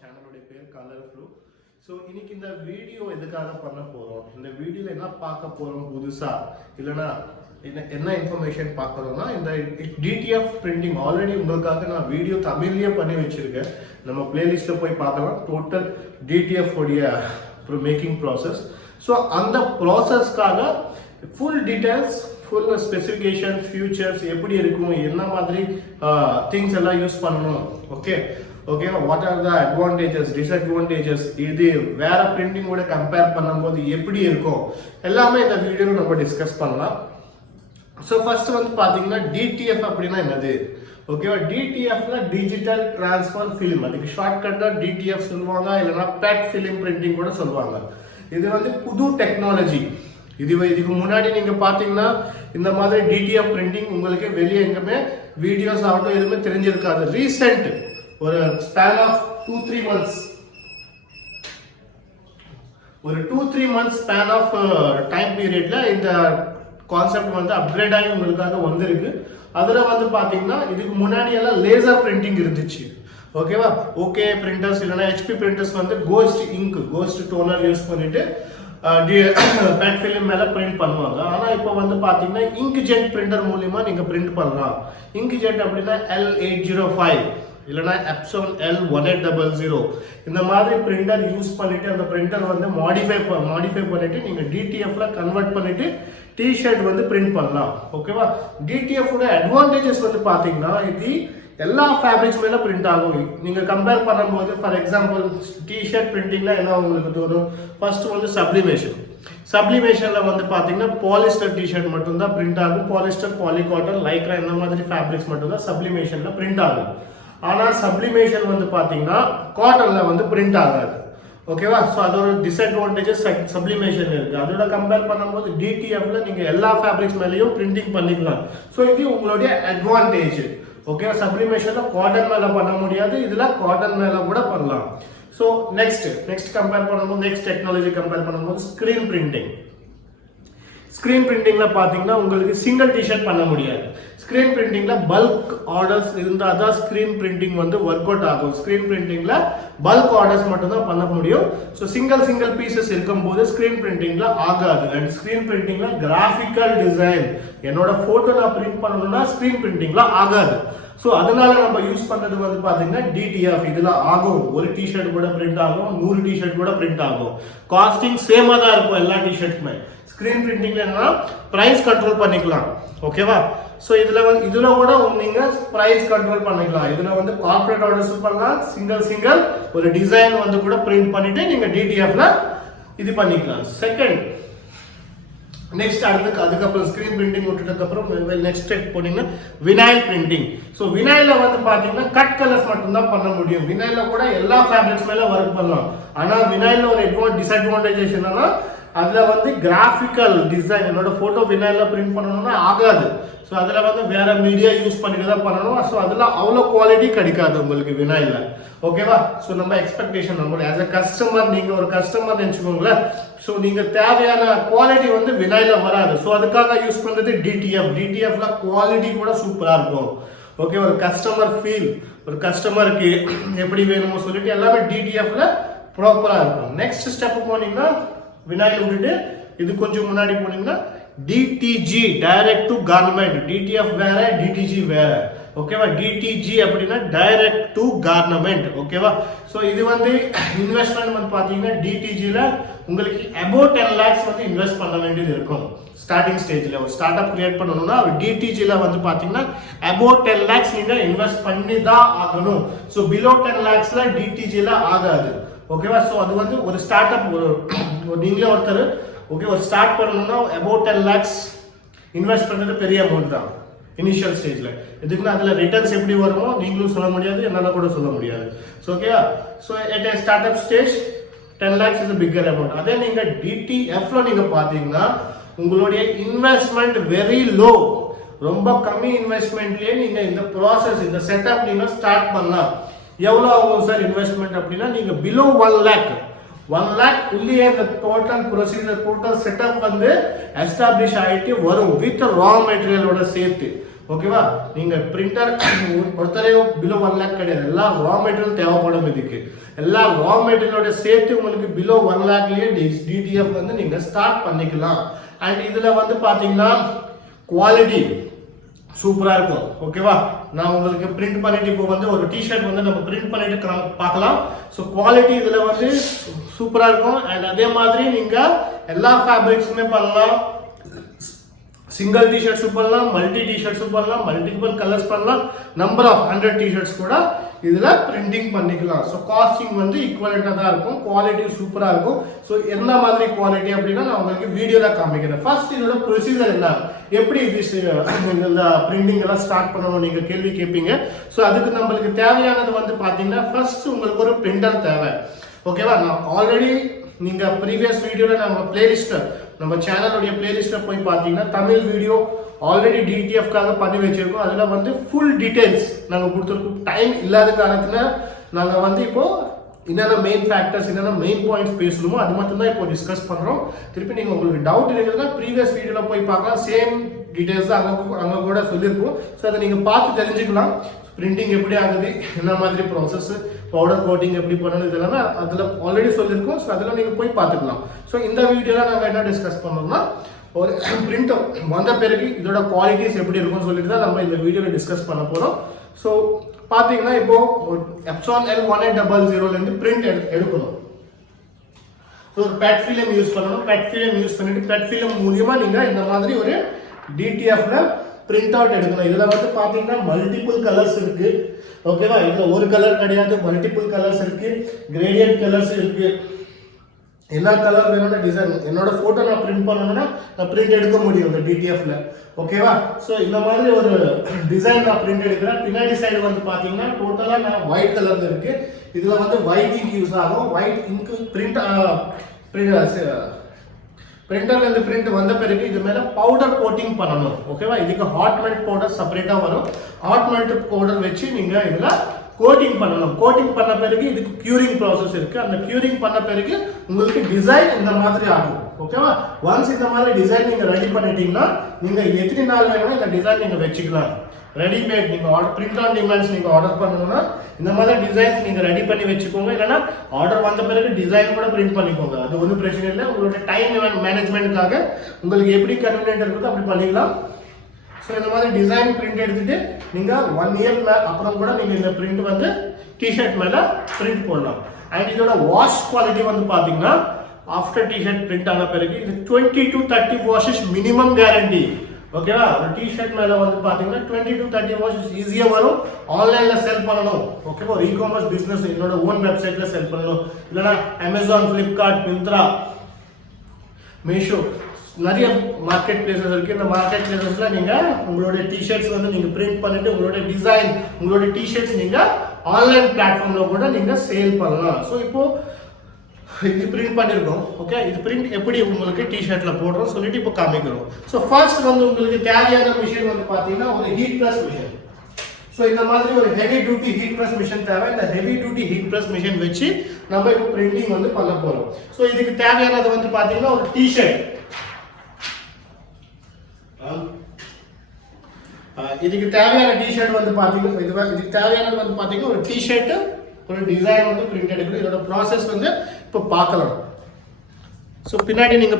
சேனலோட பேர் Colorflu. So இன்னைக்கு இந்த வீடியோ எதுக்காக பண்ண போறோம், இந்த வீடியோல என்ன பார்க்க போறோம் புதுசா இல்லைன்னா என்ன இன்ஃபர்மேஷன் பார்க்கறோம்னா, இந்த DTF பிரிண்டிங் ஆல்ரெடி உங்களுக்காக நான் வீடியோ தமிழ்லயே பண்ணி வச்சிருக்கேன். நம்ம பிளேலிஸ்ட்ல போய் பார்க்கலாம். டோட்டல் DTF உடைய மேக்கிங் ப்ராசஸ். ஸோ அந்த ப்ராசஸ்க்காக full details, full specification, features எப்படி இருக்கும், என்ன மாதிரி திங்ஸ் எல்லாம் யூஸ் பண்ணணும், okay what are the advantages, disadvantages, இது வேற பிரிண்டிங்கோட கம்பேர் பண்ணும்போது எப்படி இருக்கும், எல்லாமே இந்த வீடியோவில் நம்ம டிஸ்கஸ் பண்ணலாம். ஸோ ஃபர்ஸ்ட் வந்து பார்த்தீங்கன்னா DTF அப்படின்னா என்னது, ஓகேவா? DTFல டிஜிட்டல் டிரான்ஸ்ஃபர் ஃபிலிம், அதுக்கு ஷார்ட்கட்டா DTF சொல்லுவாங்க, இல்லைன்னா பேட் ஃபிலிம் பிரிண்டிங் கூட சொல்லுவாங்க. இது வந்து புது டெக்னாலஜி. இதுக்கு முன்னாடி நீங்க பாத்தீங்கன்னா இந்த மாதிரி DTF பிரிண்டிங் உங்களுக்கு வெளியே எங்குமே வீடியோஸ் ஆகட்டும் எதுவுமே தெரிஞ்சிருக்காது. ரீசெண்ட் ஒரு ஸ்பேன் ஆஃப் 2-3 months, ஒரு 2-3 months ஸ்பேன் ஆஃப் டைம் பீரியட்ல இந்த கான்செப்ட் வந்து அப்கிரேட் ஆகி உங்களுக்காக வந்திருக்கு. அதுல வந்து பாத்தீங்கன்னா இதுக்கு முன்னாடி எல்லாம் லேசர் பிரிண்டிங் இருந்துச்சு, ஓகேவா? ஓகே பிரிண்டர்ஸ் இல்லைன்னா HP பிரிண்டர்ஸ் வந்து கோஸ்ட் டோனர் யூஸ் பண்ணிட்டு பேட் ஃபிலிம் மேல பிரிண்ட் பண்ணுவாங்க. ஆனா இப்போ வந்து பாத்தீங்கன்னா இங்க்ஜெட் பிரிண்டர் மூலமா நீங்க பிரிண்ட் பண்ணலாம். இங்க்ஜெட் அப்படின்னா L805 இல்லைன்னா epson L1800 இந்த மாதிரி பிரிண்டர் யூஸ் பண்ணிட்டு அந்த பிரிண்டர் வந்து மாடிஃபை பண்ணிட்டு நீங்க DTFல கன்வெர்ட் பண்ணிட்டு டிஷர்ட் வந்து பிரிண்ட் பண்ணலாம், ஓகேவா? DTF உடைய அட்வான்டேஜஸ் வந்து பாத்தீங்கன்னா இது எல்லா ஃபேப்ரிக்ஸ் மேல பிரிண்ட் ஆகும். நீங்க கம்பேர் பண்ணும்போது ஃபார் எக்ஸாம்பிள் டிஷர்ட் பிரிண்டிங்ல என்ன உங்களுக்கு தோணும், ஃபர்ஸ்ட் வந்து சப்ளிமேஷன்ல வந்து பாத்தீங்கன்னா பாலிஸ்டர் டிஷர்ட் மட்டும் தான் பிரிண்ட் ஆகும். பாலிஸ்டர், பாலிகாட்டன், லைக்ரா இந்த மாதிரி ஃபேப்ரிக்ஸ் மட்டும் தான் சப்ளிமேஷன்ல பிரிண்ட் ஆகும். ஆனா சப்ளிமேஷன் வந்து பாத்தீங்கன்னா காட்டன்ல வந்து பிரிண்ட் ஆகாது, ஓகேவா? ஸோ அதோட டிஸ்அட்வான்டேஜஸ் சப்ளிமேஷன் இருக்கு. அதோட கம்பேர் பண்ணும்போது DTFல நீங்க எல்லா ஃபேப்ரிக்ஸ் மேலேயும் பிரிண்டிங் பண்ணிக்கலாம். ஸோ இது உங்களுடைய அட்வான்டேஜ், ஓகே? சப்ளிமேஷன்ல காட்டன் மேல பண்ண முடியாது, இதுல காட்டன் மேல கூட பண்ணலாம். ஸோ நெக்ஸ்ட் கம்பேர் பண்ணும்போது, நெக்ஸ்ட் டெக்னாலஜி கம்பேர் பண்ணும்போது ஸ்கிரீன் பிரிண்டிங்ல பாத்தீங்கன்னா உங்களுக்கு சிங்கிள் டிஷர்ட் பண்ண முடியாது. ஸ்கிரீன் பிரிண்டிங்ல பல்க் ஆர்டர்ஸ் இருந்தா தான் ஸ்கிரீன் பிரிண்டிங் வந்து ஒர்க் அவுட் ஆகும். ஸ்கிரீன் பிரிண்டிங்ல பல்க் ஆர்டர்ஸ் மட்டும் தான் பண்ண முடியும். ஸோ சிங்கிள் பீசஸ் இருக்கும்போது ஸ்கிரீன் பிரிண்டிங்ல ஆகாது. அண்ட் ஸ்கிரீன் பிரிண்டிங்ல கிராஃபிக்கல் டிசைன், என்னோட போட்டோ நான் பிரிண்ட் பண்ணணும்னா ஸ்கிரீன் பிரிண்டிங்ல ஆகாது. ஸோ அதனால நம்ம யூஸ் பண்ணது வந்து பாத்தீங்கன்னா DTF. இதுல ஆகும், ஒரு டிஷர்ட் கூட பிரிண்ட் ஆகும், 100 டிஷர்ட் கூட பிரிண்ட் ஆகும். காஸ்டிங் சேமா தான் இருக்கும் எல்லா டிஷர்ட்டுமே. ஸ்கிரீன் பிரிண்டிங்ல என்னன்னா பிரைஸ் கண்ட்ரோல் பண்ணிக்கலாம், ஓகேவா? ஸோ இதுல கூட நீங்க பிரைஸ் கண்ட்ரோல் பண்ணிக்கலாம். இதுல வந்து கார்ப்பரேட் ஆர்டர்ஸ் பண்ணலாம், சிங்கிள் ஒரு டிசைன் வந்து கூட பிரிண்ட் பண்ணிட்டு நீங்க DTFல இது பண்ணிக்கலாம். செகண்ட் நெக்ஸ்ட் அதுக்கப்புறம் ஸ்கிரீன் பிரிண்டிங் விட்டுட்டதுக்கு அப்புறம் நெக்ஸ்ட் ஸ்டெப் போனீங்கன்னா வினைல் பிரிண்டிங். ஸோ வினைல்ல வந்து பாத்தீங்கன்னா கட் கலர்ஸ் மட்டும் தான் பண்ண முடியும். வினைல்ல கூட எல்லா ஃபேப்ரிக்ஸ் மேல ஒர்க் பண்ணலாம். ஆனா வினைல்ல ஒரு டிஸ்அட்வான்டேஜ் என்னன்னா அதுல வந்து கிராஃபிக்கல் டிசைன், என்னோட போட்டோ வினைல்ல பிரிண்ட் பண்ணணும்னா ஆகாது. ஸோ அதுல வந்து வேற மீடியா யூஸ் பண்ணிட்டு தான் பண்ணணும். ஸோ அதுல அவ்வளோ குவாலிட்டி கிடைக்காது உங்களுக்கு வினைல்ல, ஓகேவா? ஸோ நம்ம எக்ஸ்பெக்டேஷன் நம்மளுடைய ஆஸ் அ கஸ்டமர், நீங்க ஒரு கஸ்டமர் நினைச்சுக்கோங்களேன். ஸோ நீங்க தேவையான குவாலிட்டி வந்து வினைல்ல வராது. ஸோ அதுக்காக யூஸ் பண்றது DTFல குவாலிட்டி கூட சூப்பரா இருக்கும், ஓகே? ஒரு கஸ்டமர் ஃபீல், ஒரு கஸ்டமருக்கு எப்படி வேணுமோ சொல்லிட்டு எல்லாமே DTFல ப்ராப்பரா இருக்கும். நெக்ஸ்ட் ஸ்டெப் போனீங்கன்னா வினைல் விட்டுட்டு இது கொஞ்சம் முன்னாடி போனீங்கன்னா DTG, direct to garment. DTF வேற, DTG வேற, ஓகேவா? DTG அப்படின்னா டைரக்ட் டு கார்மெண்ட், ஓகேவா? ஸோ இது வந்து இன்வெஸ்ட்மெண்ட் வந்து பாத்தீங்கன்னா DTGல உங்களுக்கு above 10 lakhs வந்து இன்வெஸ்ட் பண்ண வேண்டியது இருக்கும். ஸ்டார்டிங் ஸ்டேஜ்ல ஒரு ஸ்டார்ட் அப் கிரியேட் பண்ணணும்னா DTGல வந்து பாத்தீங்கன்னா above 10 lakhs நீங்க இன்வெஸ்ட் பண்ணி தான் ஆகணும். ஸோ below 10 lakhsல DTGல ஆகாது, ஓகேவா? ஸோ அது வந்து ஒரு ஸ்டார்ட் அப், நீங்களே ஒருத்தர் ஓகே ஒரு ஸ்டார்ட் பண்ணணும்னா about 10 lakhs இன்வெஸ்ட் பண்றது பெரிய அமௌண்ட் தான் இனிஷியல் ஸ்டேஜ்ல. எதுக்குன்னா அதுல ரிட்டர்ன்ஸ் எப்படி வருமோ நீங்களும் சொல்ல முடியாது, என்னால கூட சொல்ல முடியாது. ஸோ ஓகேவா? So at a startup stage 10 lakhs is a bigger amount. அதே நீங்க DTFல நீங்க பாத்தீங்கன்னா உங்களுடைய இன்வெஸ்ட்மெண்ட் வெரி லோ, ரொம்ப கம்மி இன்வெஸ்ட்மெண்ட்லயே நீங்க இந்த ப்ராசஸ், இந்த செட்டப் நீங்க ஸ்டார்ட் பண்ணலாம். எவ்வளவு ஆகும் சார் இன்வெஸ்ட்மெண்ட் அப்படின்னா நீங்க below 1 lakh உள்ளே இந்த டோட்டல் ப்ரொசீஜர், டோட்டல் செட்டப் வந்து எஸ்டாப்ளிஷ் ஆயிட்டு வரும் வித் ரா மெட்டீரியலோட சேர்த்து, ஓகேவா? நீங்க பிரிண்டர் ஒருத்தரே பிலோ 1 lakh கிடையாது, எல்லா ரா மெட்டீரியல் தேவைப்படும். இதுக்கு எல்லா ரா மெட்டீரியலோட சேர்த்து உங்களுக்கு பிலோ 1 lakhலயே டிடிஎஃப் வந்து நீங்க ஸ்டார்ட் பண்ணிக்கலாம். அண்ட் இதுல வந்து பாத்தீங்கன்னா குவாலிட்டி சூப்பரா இருக்கும். ஓகேவா? நான் உங்களுக்கு பிரிண்ட் பண்ணிட்டு இப்போ வந்து ஒரு டிஷர்ட் வந்து நம்ம பிரிண்ட் பண்ணிட்டு பார்க்கலாம். ஸோ குவாலிட்டி இதுல வந்து சூப்பரா இருக்கும். அண்ட் அதே மாதிரி நீங்க எல்லா ஃபேப்ரிக்ஸுமே பண்ணலாம். சிங்கிள் டிஷர்ட்ஸும் பண்ணலாம், மல்டி டிஷர்ட்ஸும் பண்ணலாம், மல்டிபிள் கலர்ஸ் பண்ணலாம், நம்பர் ஆஃப் 100 டிஷர்ட்ஸ் கூட இதுல பிரிண்டிங் பண்ணிக்கலாம். ஸோ காஸ்டிங் வந்து ஈக்குவலண்டா தான் இருக்கும், குவாலிட்டி சூப்பரா இருக்கும். ஸோ என்ன மாதிரி குவாலிட்டி அப்படின்னா நான் உங்களுக்கு வீடியோல காமிக்கிறேன். ஃபர்ஸ்ட் இதோட ப்ரொசீஜர் என்ன, எப்படி இந்த பிரிண்டிங் எல்லாம் ஸ்டார்ட் பண்ணணும் நீங்க கேள்வி கேட்பீங்க. ஸோ அதுக்கு நம்மளுக்கு தேவையானது வந்து பாத்தீங்கன்னா ஃபர்ஸ்ட் உங்களுக்கு ஒரு பிரிண்டர் தேவை. ஓகேவா? நான் ஆல்ரெடி நீங்க ப்ரீவியஸ் வீடியோல நம்ம பிளேலிஸ்ட் நம்ம சேனலுடைய பிளேலிஸ்ட்ல போய் பார்த்தீங்கன்னா தமிழ் வீடியோ ஆல்ரெடி டிடிஎஃப்காக பண்ணி வச்சிருக்கோம். அதில் வந்து ஃபுல் டீடைல்ஸ் நாங்கள் கொடுத்துருக்கோம். டைம் இல்லாத காரணத்தில் நாங்கள் வந்து இப்போ என்னென்ன மெயின் ஃபேக்டர்ஸ் என்னென்ன மெயின் பாயிண்ட்ஸ் பேசணுமோ அது மட்டும் தான் இப்போ டிஸ்கஸ் பண்ணுறோம். திருப்பி நீங்கள் உங்களுக்கு டவுட் இருக்குதுன்னா ப்ரீவியஸ் வீடியோவில் போய் பார்க்கலாம். சேம் டீடைல்ஸ் தான் அங்கே கூட சொல்லியிருக்கோம். ஸோ அதை நீங்கள் பார்த்து தெரிஞ்சுக்கலாம். பிரிண்டிங் எப்படி ஆகுது, என்ன மாதிரி ப்ராசஸ், பவுடர் கோட்டிங் எப்படி பண்ணணும், இதெல்லாமே அதில் ஆல்ரெடி சொல்லியிருக்கோம். ஸோ அதில் நீங்கள் போய் பார்த்துக்கலாம். ஸோ இந்த வீடியோவில் நாங்கள் என்ன டிஸ்கஸ் பண்ணோம்னா ஒரு பிரிண்ட் வந்த பிறகு இதோட குவாலிட்டிஸ் எப்படி இருக்கும்னு சொல்லிட்டு தான் நம்ம இந்த வீடியோவில் டிஸ்கஸ் பண்ண போகிறோம். ஸோ பார்த்தீங்கன்னா இப்போ எப்சான் L1800 பிரிண்ட் எடுக்கணும். ஒரு பெட் ஃபிலிம் யூஸ் பண்ணணும். பெட் ஃபிலிம் யூஸ் பண்ணிட்டு பெட் ஃபிலிம் மூலியமாக நீங்கள் இந்த மாதிரி ஒரு டிடிஎஃப்ல பிரிண்ட் அவுட் எடுக்கணும். இதுல வந்து பாத்தீங்கன்னா மல்டிபிள் கலர்ஸ் இருக்கு. ஓகேவா? இதுல ஒரு கலர் கிடையாது, மல்டிபிள் கலர்ஸ் இருக்கு, கிரேடியன்ட் கலர்ஸ் இருக்கு. என்ன கலர் வேணும்னா டிசைன் என்னோட போட்டோ நான் பிரிண்ட் பண்ணணும்னா நான் பிரிண்ட் எடுக்க முடியும் இந்த டிடிஎஃப்ல. ஓகேவா? ஸோ இந்த மாதிரி ஒரு டிசைன் நான் பிரிண்ட் எடுக்கிறேன். பின்னாடி சைடு வந்து பாத்தீங்கன்னா டோட்டலா நான் ஒயிட் கலர்ல இருக்கு. இதுல வந்து ஒயிட் இங்க் யூஸ் ஆகும். ஒயிட் இங்க் பிரிண்டர்ல இருந்து பிரிண்ட் வந்த பிறகு இது மேல பவுடர் கோட்டிங் பண்ணணும். ஓகேவா? இதுக்கு ஹாட் மெல்ட் பவுடர் செப்பரேட்டா வரும். ஹாட் மெல்ட் பவுடர் வச்சு நீங்க இதுல கோட்டிங் பண்ணணும். கோட்டிங் பண்ண பிறகு இதுக்கு கியூரிங் ப்ராசஸ் இருக்கு. அந்த கியூரிங் பண்ண பிறகு உங்களுக்கு டிசைன் இந்த மாதிரி ஆகும். ஓகேவா? ஒன்ஸ் இந்த மாதிரி டிசைன் நீங்க ரெடி பண்ணிட்டீங்கன்னா நீங்க எத்தனை நாள் வேணுமோ இந்த டிசைன் நீங்க வச்சுக்கலாம். ரெடிமேட் நீங்க பிரிண்ட் ஆன் டிமாண்ட்ஸ் நீங்க ஆர்டர் பண்ணணும்னா இந்த மாதிரி டிசைன்ஸ் நீங்க ரெடி பண்ணி வச்சுக்கோங்க. இல்லைன்னா ஆர்டர் வந்த பிறகு டிசைன் கூட பிரிண்ட் பண்ணிக்கோங்க. அது ஒன்றும் பிரச்சனை இல்லை. உங்களோட டைம் மேனேஜ்மெண்ட்டுக்காக உங்களுக்கு எப்படி கன்வீனியன்ட் இருக்குதோ அப்படி பண்ணிக்கலாம். ஸோ இந்த மாதிரி டிசைன் பிரிண்ட் எடுத்துட்டு நீங்க 1 year அப்புறம் கூட நீங்க இந்த பிரிண்ட் வந்து டிஷர்ட் மேல பிரிண்ட் போடலாம். அண்ட் இதோட வாஷ் குவாலிட்டி வந்து பாத்தீங்கன்னா ஆஃப்டர் டிஷர்ட் பிரிண்ட் ஆன பிறகு இது 20 to 30 வாஷஸ் மினிமம் கேரண்டி. ஓகேவா? ஒரு டிஷர்ட் மேல வந்து பாத்தீங்கன்னா 20 to 30 வாஷஸ் ஈஸியா வரும். ஆன்லைன்ல செல் பண்ணணும். ஓகேவா? ஒரு இ-காமர்ஸ் பிசினஸ் என்னோட ஓன் வெப்சைட்ல செல் பண்ணணும். இல்லைன்னா அமேசான், பிளிப்கார்ட், மிந்த்ரா, மீஷோ நிறைய மார்க்கெட் பிளேசஸ் இருக்கு. இந்த மார்க்கெட் பிளேசஸ்ல நீங்க உங்களுடைய டிஷர்ட்ஸ் வந்து நீங்க பிரிண்ட் பண்ணிட்டு உங்களுடைய டிசைன் உங்களுடைய டிஷர்ட்ஸ் நீங்க ஆன்லைன் பிளாட்ஃபார்ம்ல கூட நீங்க சேல் பண்ணலாம். ஸோ இப்போ இது பிரிண்ட் பண்ணிருக்கோம். ஓகே, இது பிரிண்ட் எப்படி உங்களுக்கு டிஷர்ட்ல போடுறோம் சொல்லிட்டு இப்போ காமிக்கிறோம். ஸோ ஃபர்ஸ்ட் வந்து உங்களுக்கு தேவையான மிஷின் வந்து பாத்தீங்கன்னா ஒரு ஹீட் பிரஸ் மிஷின். ஸோ இந்த மாதிரி ஒரு heavy duty heat press machine தேவை. இந்த heavy duty heat press machine வச்சு நம்ம இப்போ பிரிண்டிங் வந்து பண்ண போறோம். ஸோ இதுக்கு தேவையானது வந்து பாத்தீங்கன்னா ஒரு டிஷர்ட். இதுக்கு தேவையான டிஷர்ட் வந்து பாத்தீங்கன்னா இதுக்கு தேவையானது வந்து பாத்தீங்கன்னா ஒரு டிஷர்ட் ஒரு டிசைன் வந்து பிரிண்ட் எடுக்கணும். இதோட ப்ராசஸ் வந்து இப்போ பார்க்கலாம். ஸோ பின்னாடி நீங்க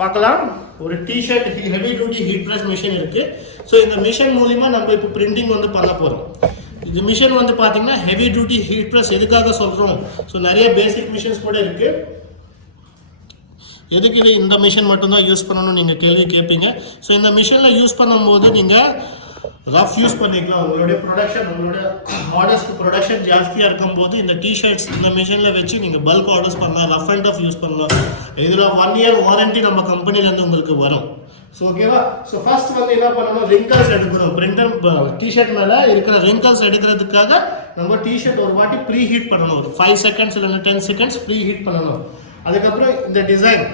பார்க்கலாம் ஒரு T shirt heavy duty heat press machine இருக்கு. ஸோ இந்த மிஷின் மூலியமா நம்ம இப்போ பிரிண்டிங் வந்து பண்ண போறோம். இந்த மிஷின் வந்து பாத்தீங்கன்னா ஹெவி டியூட்டி ஹீட் பிரஸ் எதுக்காக சொல்றோம்? ஸோ நிறைய பேசிக் மிஷின்ஸ் கூட இருக்கு. எதுக்கு இது இந்த மிஷின் மட்டும்தான் யூஸ் பண்ணணும் நீங்க கேள்வி கேட்பீங்க. ஸோ இந்த மிஷின்ல யூஸ் பண்ணும்போது நீங்க ரஃப் யூஸ் பண்ணிக்கலாம். உங்களுடைய ப்ரொடக்ஷன் உங்களோட ஆர்டர்ஸ்க்கு ப்ரொடக்ஷன் ஜாஸ்தியாக இருக்கும்போது இந்த டிஷர்ட்ஸ் இந்த மிஷினில் வச்சு நீங்கள் பல்க் ஆர்டர்ஸ் பண்ணலாம், ரஃப் அண்ட் டஃப் யூஸ் பண்ணலாம். இதில் 1 year வாரண்டி நம்ம கம்பெனிலேருந்து உங்களுக்கு வரும். ஸோ ஓகேவா? ஸோ ஃபர்ஸ்ட் வந்து என்ன பண்ணணும், ரிங்கல்ஸ் எடுக்கணும். பிரிண்டர் டிஷர்ட் மேலே இருக்கிற ரிங்கல்ஸ் எடுக்கிறதுக்காக நம்ம டிஷர்ட் ஒரு வாட்டி ப்ரீ ஹீட் பண்ணணும். ஒரு 5 seconds இல்லைன்னா 10 seconds ப்ரீ ஹீட் பண்ணணும். அதுக்கப்புறம் இந்த டிசைன்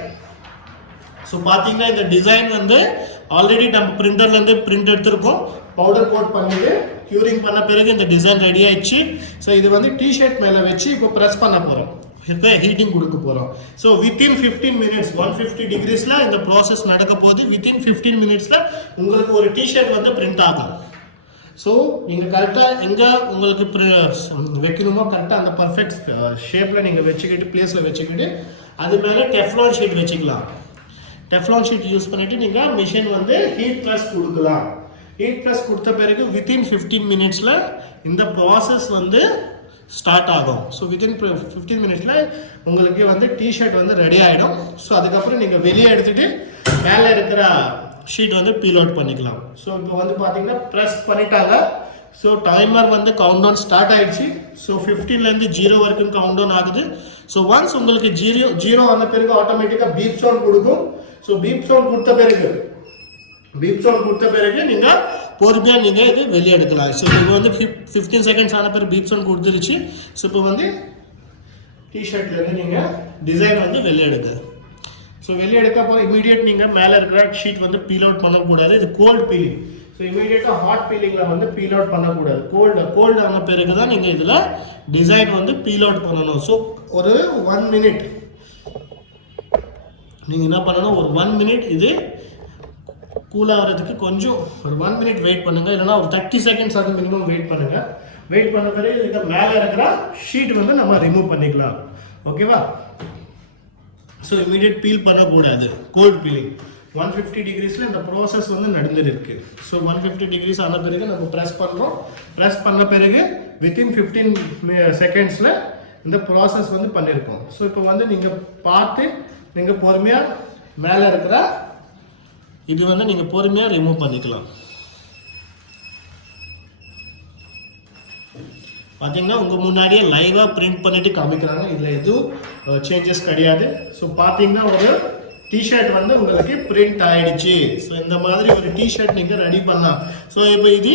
ஸோ பார்த்தீங்கன்னா இந்த டிசைன் வந்து ஆல்ரெடி நம்ம பிரிண்டர்லேருந்து பிரிண்ட் எடுத்திருக்கோம். பவுடர் கோட் பண்ணிட்டு கியூரிங் பண்ண பிறகு இந்த டிசைன் ரெடி ஆயிடுச்சு. ஸோ இது வந்து டிஷர்ட் மேலே வச்சு இப்போ ப்ரெஸ் பண்ண போகிறோம். ஹீட்டிங் கொடுக்க போகிறோம். ஸோ வித்தின் 15 மினிட்ஸ் 150 டிகிரிஸில் இந்த ப்ராசஸ் நடக்க போது. வித்தின் 15 மினிட்ஸில் உங்களுக்கு ஒரு டிஷர்ட் வந்து பிரிண்ட் ஆகும். ஸோ நீங்கள் கரெக்டாக எங்கே உங்களுக்கு வைக்கணுமோ கரெக்டாக அந்த பர்ஃபெக்ட் ஷேப்பில் நீங்கள் வச்சுக்கிட்டு பிளேஸில் வச்சுக்கிட்டு அது மேலே டெஃப்லான் ஷீட் வச்சுக்கலாம். டெஃப்லான் ஷீட் யூஸ் பண்ணிவிட்டு நீங்கள் மிஷின் வந்து ஹீட் ப்ரெஸ் கொடுக்கலாம். ஹீட் ப்ரெஸ் கொடுத்த பிறகு வித்தின் 15 மினிட்ஸில் இந்த ப்ராசஸ் வந்து ஸ்டார்ட் ஆகும். ஸோ வித்தின் 15 மினிட்ஸில் உங்களுக்கு வந்து டிஷர்ட் வந்து ரெடி ஆகிடும். ஸோ அதுக்கப்புறம் நீங்கள் வெளியே எடுத்துகிட்டு மேலே இருக்கிற ஷீட் வந்து பீல் அவுட் பண்ணிக்கலாம். ஸோ இப்போ வந்து பார்த்தீங்கன்னா ப்ரெஸ் பண்ணிட்டாங்க. ஸோ டைமர் வந்து கவுண்ட் டவுன் ஸ்டார்ட் ஆகிடுச்சு. ஸோ 15லேருந்து 0 வரைக்கும் கவுண்ட் டவுன் ஆகுது. ஸோ ஒன்ஸ் உங்களுக்கு 0 வந்த பிறகு ஆட்டோமேட்டிக்காக பீப் சவுண்ட் கொடுக்கும். ஸோ பீப் சவுண்ட் கொடுத்த பிறகு நீங்கள் பொறுமையாக நீங்கள் இது வெளியே எடுக்கலாம். ஸோ இப்போ வந்து 15 செகண்ட்ஸ் ஆன பிறகு பீப் சவுண்ட் கொடுத்துருச்சு. ஸோ இப்போ வந்து டிஷர்ட்லேருந்து நீங்கள் டிசைன் வந்து வெளியே எடுங்க. ஸோ வெளியே எடுக்க போகிற இமீடியட் நீங்கள் மேலே இருக்கிற ஷீட் வந்து பீல் அவுட் பண்ணக்கூடாது. இது கோல்டு பீலிங். ஸோ இமீடியட்டாக ஹாட் பீலிங்கில் வந்து பீல் அவுட் பண்ணக்கூடாது. கோல்டு ஆன பிறகு தான் நீங்கள் இதில் டிசைன் வந்து பீல் அவுட் பண்ணணும். ஸோ ஒரு 1 மினிட் நீங்கள் என்ன பண்ணணும், ஒரு 1 மினிட் இது கூல் ஆகிறதுக்கு கொஞ்சம் ஒரு 1 மினிட் வெயிட் பண்ணுங்கள். இல்லைனா ஒரு 30 செகண்ட்ஸ் அது மினிமம் வெயிட் பண்ணுங்கள். வெயிட் பண்ண பிறகு இதுக்கு மேலே இருக்கிற ஷீட் வந்து நம்ம ரிமூவ் பண்ணிக்கலாம். ஓகேவா? ஸோ இமீடியட் பீல் பண்ணக்கூடாது. கோல்டு பீலிங் 150 டிகிரிஸில் இந்த ப்ராசஸ் வந்து நடந்துருக்கு. ஸோ 150 டிகிரிஸ் ஆன பிறகு நம்ம ப்ரெஸ் பண்ணுறோம். ப்ரெஸ் பண்ண பிறகு வித்தின் 15 செகண்ட்ஸில் இந்த ப்ராசஸ் வந்து பண்ணியிருக்கோம். ஸோ இப்போ வந்து நீங்கள் பார்த்து நீங்கள் பொறுமையாக மேலே இருக்கிற இது வந்து நீங்கள் பொறுமையாக ரிமூவ் பண்ணிக்கலாம். பார்த்தீங்கன்னா உங்கள் முன்னாடியே லைவாக பிரிண்ட் பண்ணிட்டு காமிக்கிறாங்க. இதில் எதுவும் சேஞ்சஸ் கிடையாது. ஸோ பார்த்தீங்கன்னா ஒரு டிஷர்ட் வந்து உங்களுக்கு பிரிண்ட் ஆயிடுச்சு. ஸோ இந்த மாதிரி ஒரு டிஷர்ட் நீங்கள் ரெடி பண்ணலாம். ஸோ இப்போ இது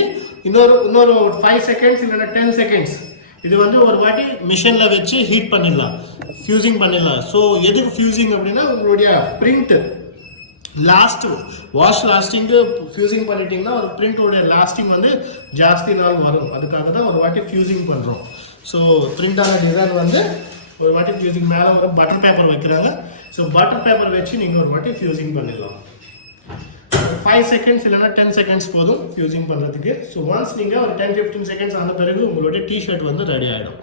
இன்னொரு 5 செகண்ட்ஸ் இல்லைன்னா 10 செகண்ட்ஸ் இது வந்து ஒரு வாட்டி மிஷினில் வச்சு ஹீட் பண்ணிடலாம், ஃபியூசிங் பண்ணிடலாம். ஸோ எதுக்கு ஃபியூசிங் அப்படின்னா உங்களுடைய பிரிண்ட் வாஷ் லாஸ்டிங்கு ஃபியூசிங் பண்ணிட்டீங்கன்னா ஒரு பிரிண்டோடைய லாஸ்டிங் வந்து ஜாஸ்தி நாள் வரும். அதுக்காக தான் ஒரு வாட்டி ஃபியூசிங் பண்ணுறோம். ஸோ பிரிண்டான டிசைன் வந்து ஒரு வாட்டி ஃபியூசிங் மேலே ஒரு பட்டர் பேப்பர் வைக்கிறாங்க. ஸோ பட்டர் பேப்பர் வச்சு நீங்கள் ஒரு வாட்டி ஃபியூசிங் பண்ணிடலாம். 5 செகண்ட்ஸ் இல்லைனா 10 செகண்ட்ஸ் போதும் ஃபியூசிங் பண்ணுறதுக்கு. ஸோ ஒன்ஸ் நீங்கள் ஒரு 10-15 செகண்ட்ஸ் ஆன பிறகு உங்களுடைய டிஷர்ட் வந்து ரெடி ஆகிடும்.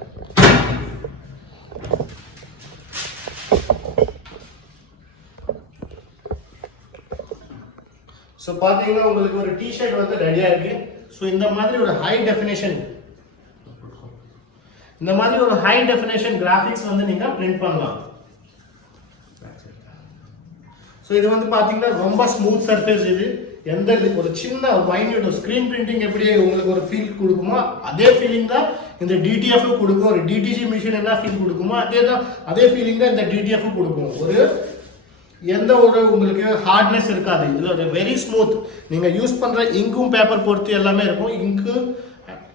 ஸோ பார்த்தீங்கன்னா உங்களுக்கு ஒரு டிஷர்ட் வந்து ரெடியாக இருக்கு. ஸோ இந்த மாதிரி ஒரு ஹை டெஃபினேஷன் கிராஃபிக்ஸ் வந்து நீங்கள் பிரிண்ட் பண்ணலாம். ஸோ இது வந்து பார்த்தீங்கன்னா ரொம்ப ஸ்மூத் சர்ஃபேஸ். இது எந்த ஒரு சின்ன மைன்யூட் ஸ்க்ரீன் பிரிண்டிங் எப்படி உங்களுக்கு ஒரு ஃபீல் கொடுக்குமோ அதே ஃபீலிங் தான் இந்த டிடிஎஃப் கொடுக்கும். ஒரு டிடிஜி மிஷின் என்ன ஃபீல் கொடுக்குமோ அதே ஃபீலிங் தான் இந்த டிடிஎஃப் கொடுக்கும். எந்த ஒரு உங்களுக்கு ஹார்ட்னஸ் இருக்காது. இதில் ஒரு வெரி ஸ்மூத். நீங்கள் யூஸ் பண்ணுற இங்கும் பேப்பர் பொறுத்து எல்லாமே இருக்கும். இங்கு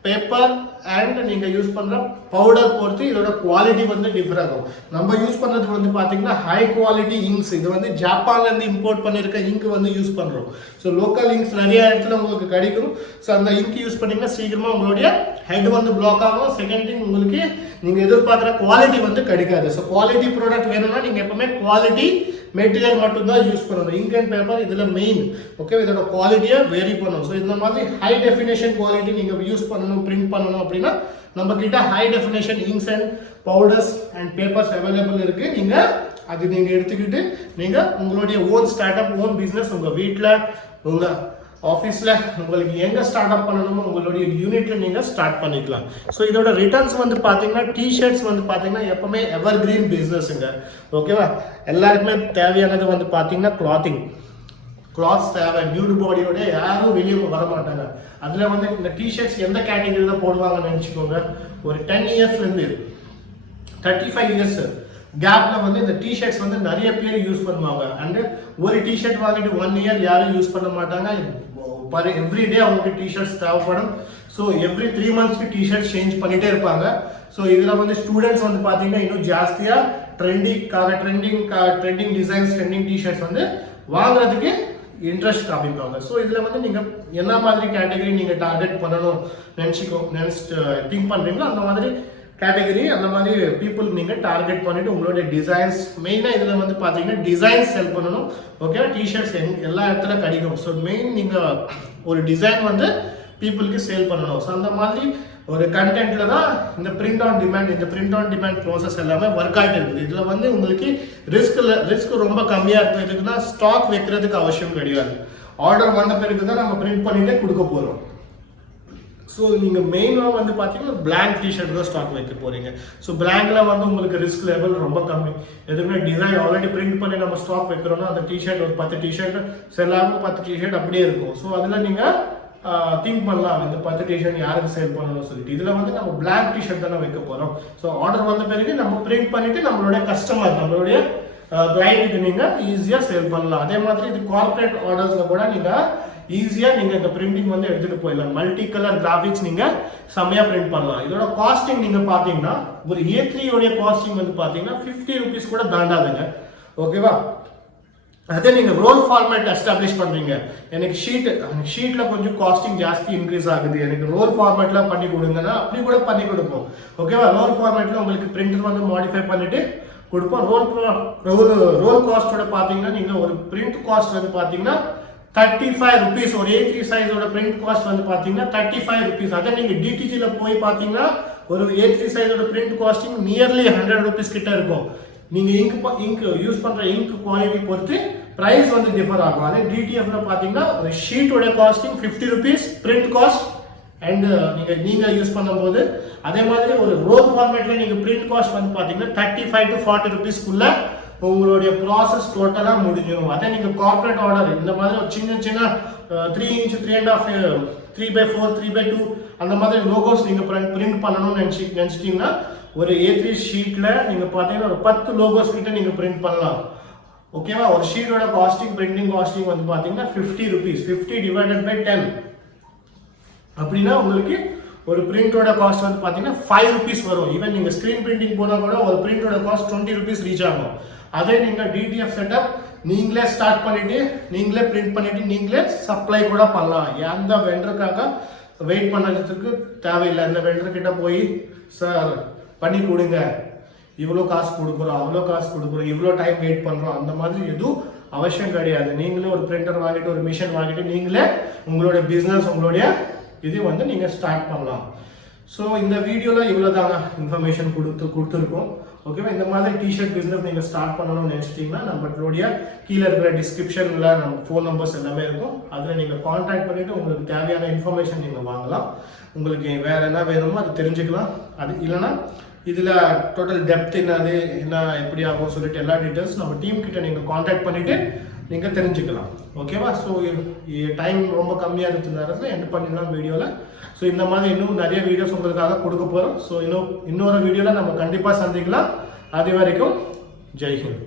பேப்பர் அண்ட் நீங்கள் யூஸ் பண்ணுற பவுடர் பொறுத்து இதோட குவாலிட்டி வந்து டிஃபர் ஆகும். நம்ம யூஸ் பண்ணுறது வந்து பார்த்தீங்கன்னா ஹை குவாலிட்டி இங்க்ஸ். இது வந்து ஜப்பான்லேருந்து இம்போர்ட் பண்ணியிருக்க இங்க் வந்து யூஸ் பண்ணுறோம். ஸோ லோக்கல் இங்க்ஸ் நிறைய இடத்துல உங்களுக்கு கிடைக்கும். ஸோ அந்த இங்க் யூஸ் பண்ணிங்கன்னா சீக்கிரமாக உங்களுடைய ஹெட் வந்து பிளாக் ஆகும். செகண்ட் திங் உங்களுக்கு நீங்கள் எதிர்பார்க்குற குவாலிட்டி வந்து கிடைக்காது. ஸோ குவாலிட்டி ப்ராடக்ட் வேணும்னா நீங்கள் எப்பவுமே குவாலிட்டி மெட்டீரியல் மட்டும்தான் யூஸ் பண்ணணும். இங்க் அண்ட் பேப்பர் இதில் மெயின். ஓகே, இதோட குவாலிட்டியை வேரி பண்ணணும். ஸோ இந்த மாதிரி ஹை டெஃபினேஷன் குவாலிட்டி நீங்கள் யூஸ் பண்ணணும், பிரிண்ட் பண்ணணும் அப்படின்னா நம்ம கிட்ட high definition inks and powders and papers available இருக்கு. நீங்கள் எடுத்துக்கிட்டு நீங்கள் உங்களுடைய own start up, own business உங்கள் வீட்டில், உங்கள் ஆஃபீஸில் உங்களுக்கு எங்கே ஸ்டார்ட் அப் பண்ணணுமோ உங்களுடைய யூனிட்டில் நீங்கள் ஸ்டார்ட் பண்ணிக்கலாம். ஸோ இதோட ரிட்டர்ன்ஸ் வந்து பார்த்தீங்கன்னா டிஷர்ட்ஸ் வந்து பார்த்தீங்கன்னா எப்பவுமே எவர் கிரீன் பிஸ்னஸுங்க. ஓகேவா? எல்லாருக்குமே தேவையானது வந்து பார்த்தீங்கன்னா கிளாத்ஸ் தேவை. நியூட் பாடியோட யாரும் வெளியே வர மாட்டாங்க. அதில் வந்து இந்த டிஷர்ட்ஸ் எந்த கேட்டகரியில் போடுவாங்கன்னு நினச்சிக்கோங்க. ஒரு 10 இயர்ஸ்லேருந்து 35 இயர்ஸ் கேப்பில் வந்து இந்த டிஷர்ட்ஸ் வந்து நிறைய பேர் யூஸ் பண்ணுவாங்க. அண்டு ஒரு டிஷர்ட் வாங்கிட்டு 1 இயர் யாரும் யூஸ் பண்ண மாட்டாங்க. எவ்ரிடே அவங்களுக்கு டிஷர்ட்ஸ் தேவைப்படும். ஸோ எவ்ரி 3 மந்த்ஸ்க்கு டிஷர்ட் சேஞ்ச் பண்ணிகிட்டே இருப்பாங்க. ஸோ இதில் வந்து ஸ்டூடெண்ட்ஸ் வந்து பார்த்தீங்கன்னா இன்னும் ஜாஸ்தியாக ட்ரெண்டிங் டிசைன்ஸ், ட்ரெண்டிங் டிஷர்ட்ஸ் வந்து வாங்குறதுக்கு இன்ட்ரெஸ்ட் காமிப்பாங்க. ஸோ இதில் வந்து நீங்கள் என்ன மாதிரி கேட்டகரி நீங்கள் டார்கெட் பண்ணணும் திங்க் பண்ணுறீங்களோ அந்த மாதிரி கேட்டகரி அந்த மாதிரி பீப்புள் நீங்கள் டார்கெட் பண்ணிட்டு உங்களுடைய டிசைன்ஸ் மெயினாக இதில் வந்து பார்த்தீங்கன்னா டிசைன்ஸ் செல் பண்ணணும். ஓகேவா? டிஷர்ட்ஸ் எல்லா இடத்துல கிடைக்கும். ஸோ மெயின் நீங்கள் ஒரு டிசைன் வந்து பீப்புளுக்கு சேல் பண்ணணும். ஸோ அந்த மாதிரி ஒரு கண்டென்ட்ல தான் இந்த பிரிண்ட் ஆன் டிமாண்ட் ப்ராசஸ் எல்லாமே ஒர்க் ஆகிட்டு இருக்குது. இதில் வந்து உங்களுக்கு ரிஸ்க் ரொம்ப கம்மியாக இருக்கும். இதுக்குன்னா ஸ்டாக் வைக்கிறதுக்கு அவசியம் கிடையாது. ஆர்டர் வந்த பிறகு தான் நம்ம பிரிண்ட் பண்ணிட்டே கொடுக்க போகிறோம். ஸோ நீங்கள் மெயினாக வந்து பார்த்தீங்கன்னா பிளாங்க் டிஷர்ட் தான் ஸ்டாக் வைக்க போகிறீங்க. ஸோ பிளாங்கில் வந்து உங்களுக்கு ரிஸ்க் லெவல் ரொம்ப கம்மி. எதுவுமே டிசைன் ஆல்ரெடி பிரிண்ட் பண்ணி நம்ம ஸ்டாக் வைக்கிறோம்னா அந்த டிஷர்ட் ஒரு 10 டிஷர்ட் செல்லாமல் 10 டிஷர்ட் அப்படியே இருக்கும். ஸோ அதில் நீங்கள் திங்க் பண்ணலாம் இந்த 10 டிஷர்ட் யாருக்கு சேல் பண்ணணும்னு சொல்லிட்டு. இதில் வந்து நம்ம பிளாக் டிஷர்ட் தானே வைக்க போகிறோம். ஸோ ஆர்டர் வந்த பிறகு நம்ம பிரிண்ட் பண்ணிவிட்டு நம்மளுடைய கஸ்டமர் நம்மளுடைய கிளைண்ட்டுக்கு நீங்கள் ஈஸியாக சேல் பண்ணலாம். அதே மாதிரி இது கார்பரேட் ஆர்டர்ஸில் கூட நீங்கள் ஈஸியாக நீங்கள் இந்த பிரிண்டிங் வந்து எடுத்துகிட்டு போயிடலாம். மல்டி கலர் கிராஃபிக்ஸ் நீங்கள் செம்மையாக பிரிண்ட் பண்ணலாம். இதோட காஸ்டிங் நீங்கள் பார்த்தீங்கன்னா ஒரு A3 உடைய காஸ்டிங் வந்து பார்த்தீங்கன்னா 50 rupees கூட தாண்டாதுங்க. ஓகேவா? அதே நீங்கள் ரோல் ஃபார்மேட் எஸ்டாப்ளிஷ் பண்ணுறீங்க, எனக்கு ஷீட்டில் கொஞ்சம் காஸ்டிங் ஜாஸ்தி இன்க்ரீஸ் ஆகுது, எனக்கு ரோல் ஃபார்மேட்டில் பண்ணி கொடுங்கன்னா அப்படி கூட பண்ணி கொடுப்போம். ஓகேவா? ரோல் ஃபார்மேட்டில் உங்களுக்கு பிரிண்டர் வந்து மாடிஃபை பண்ணிவிட்டு கொடுப்போம். ரோல் காஸ்ட்டோட பார்த்தீங்கன்னா நீங்கள் ஒரு பிரிண்ட் காஸ்ட் வந்து பார்த்தீங்கன்னா 35 rupees. ஒரு A3 சைஸோட பிரிண்ட் காஸ்ட் வந்து பார்த்தீங்கன்னா 35 rupees. அதே நீங்கள் டிடிஜியில் போய் பார்த்தீங்கன்னா ஒரு A3 சைஸோட பிரிண்ட் காஸ்டிங் நியர்லி 100 rupees கிட்ட இருக்கும். நீங்கள் இங்க் யூஸ் பண்ணுற இங்க் குவாலிட்டி பொறுத்து ப்ரைஸ் வந்து டிஃபர் ஆகும். அதே டிடிஎஃப்ல பார்த்தீங்கன்னா ஒரு ஷீட்டோட costing 50 rupees print cost and நீங்கள் யூஸ் பண்ணும்போது. அதே மாதிரி ஒரு ரோல் ஃபார்மேட்டில் நீங்கள் பிரிண்ட் காஸ்ட் வந்து பார்த்தீங்கன்னா 35 to 40 rupeesக்குள்ள உங்களுடைய ப்ராசஸ் டோட்டலாக முடிஞ்சிடும். அதே நீங்கள் கார்பரேட் ஆர்டர் இந்த மாதிரி ஒரு சின்ன 3 inch 3.5 3/4 3/2 அந்த மாதிரி லோகோஸ் நீங்கள் பிரிண்ட் பண்ணணும்னு நினச்சிட்டிங்கன்னா ஒரு A3 ஷீட்டில் நீங்கள் பார்த்தீங்கன்னா ஒரு 10 லோகோஸ் கிட்ட நீங்கள் பிரிண்ட் பண்ணலாம். ஓகேவா? ஒரு ஷீட்டோட காஸ்டிங் பிரிண்டிங் காஸ்டிங் வந்து பார்த்தீங்கன்னா 50 rupees. 50 divided by 10 அப்படின்னா உங்களுக்கு ஒரு பிரிண்டோட காஸ்ட் வந்து பார்த்தீங்கன்னா 5 rupees வரும். ஈவன் நீங்கள் ஸ்க்ரீன் பிரிண்டிங் போனால் கூட ஒரு பிரிண்டோட காஸ்ட் 20 rupees ரீச் ஆகும். அதே நீங்கள் டிடிஎஃப் செட்டப் நீங்களே ஸ்டார்ட் பண்ணிட்டு நீங்களே பிரிண்ட் பண்ணிட்டு நீங்களே சப்ளை கூட பண்ணலாம். எந்த வெண்டருக்காக வெயிட் பண்ணுறதுக்கு தேவையில்லை. அந்த வெண்டர்கிட்ட போய் சார் பண்ணி கொடுங்க, இவ்வளோ காசு கொடுக்குறோம் அவ்வளோ காசு கொடுக்குறோம் இவ்வளோ டைம் வெயிட் பண்ணுறோம் அந்த மாதிரி எதுவும் அவசியம் கிடையாது. நீங்களே ஒரு பிரிண்டர் வாங்கிட்டு ஒரு மிஷின் வாங்கிட்டு நீங்களே உங்களுடைய பிஸ்னஸ் உங்களுடைய இது வந்து நீங்கள் ஸ்டார்ட் பண்ணலாம். ஸோ இந்த வீடியோவில் இவ்வளோ தாங்க இன்ஃபர்மேஷன் கொடுத்துருக்கோம். ஓகேவா? இந்த மாதிரி டிஷர்ட் பிஸ்னஸ் நீங்கள் ஸ்டார்ட் பண்ணணும்னு நினச்சிட்டிங்கன்னா நம்மளுடைய கீழே இருக்கிற டிஸ்கிரிப்ஷனில் நம்ம ஃபோன் நம்பர்ஸ் எல்லாமே இருக்கும். அதில் நீங்கள் கான்டாக்ட் பண்ணிவிட்டு உங்களுக்கு தேவையான இன்ஃபர்மேஷன் நீங்கள் வாங்கலாம். உங்களுக்கு வேறு என்ன வேணுமோ அது தெரிஞ்சுக்கலாம். அது இல்லைன்னா இதில் டோட்டல் டெப்த் என்னது என்ன எப்படி ஆகும் சொல்லிட்டு எல்லா டீட்டெயில்ஸ் நம்ம டீம் கிட்ட நீங்கள் கான்டாக்ட் பண்ணிவிட்டு நீங்கள் தெரிஞ்சுக்கலாம். ஓகேவா? ஸோ டைம் ரொம்ப கம்மியாக இருக்கிறதுனால எண்ட் பண்ணிடலாம் வீடியோவில். ஸோ இந்த மாதிரி இன்னும் நிறைய வீடியோஸ் உங்களுக்காக கொடுக்க போகிறோம். ஸோ இன்னொரு வீடியோவில் நம்ம கண்டிப்பாக சந்திக்கலாம். அது வரைக்கும் ஜெய் ஹிந்த்.